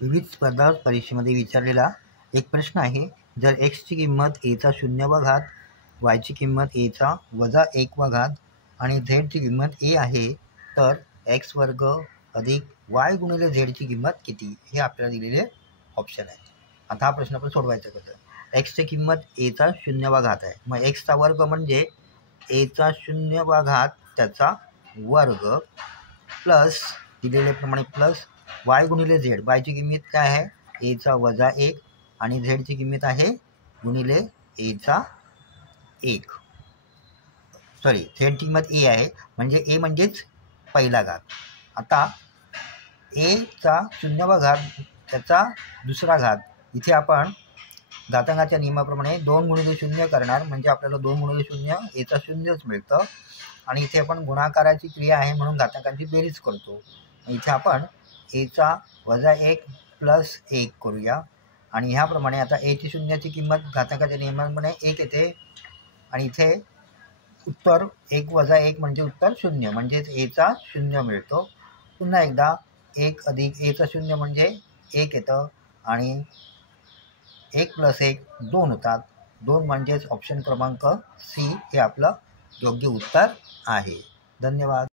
विविध स्पर्धा परीक्षेमध्ये विचारलेला एक प्रश्न आहे. जर एक्सची किंमत एचा 0वा घात, वायची किंमत एचा -1वा घात आणि झेडची किंमत ए आहे, तर एक्स वर्ग अधिक वाय गुणिले झेडची किंमत किती, हे आपल्याला दिलेले ऑप्शन आहे. आता हा प्रश्न आपण सोडवायचा कसं. एक्सची किंमत एचा 0वा घात आहे, मग एक्सचा वर्ग म्हणजे एचा 0वा घात त्याचा वर्ग प्लस दिलेल्याप्रमाणे प्लस वाय गुणिले झेड. वायची किंमत काय आहे, एचा -1 आणि झेडची किंमत आहे गुणिले एचा 1. सॉरी, झेडची किंमत ए आहे, म्हणजे ए म्हणजेच पहिला घात. आता एचा 0वा घात त्याचा दुसरा घात. इथे आपण घातांकाच्या नियमाप्रमाणे 2 गुणिले 0 करणार, म्हणजे आपल्याला 2 गुणिले 0 एचा 0च मिळतं. आणि इथे आपण गुणाकाराची क्रिया आहे म्हणून घातांकांची बेरीज करतो. इथे आपण एचा -1 प्लस 1 करूया. आणि ह्याप्रमाणे आता एची 0ची किंमत घातांकाच्या नियमाप्रमाणे 1 येते आणि इथे उत्तर 1 - 1 म्हणजे उत्तर 0, म्हणजेच एचा 0 मिळतो. पुन्हा एकदा 1 अधिक एचा 0 म्हणजे 1 येतं आणि 1 + 1 2 होतात. 2 म्हणजेच ऑप्शन क्रमांक सी हे आपलं योग्य उत्तर आहे. धन्यवाद.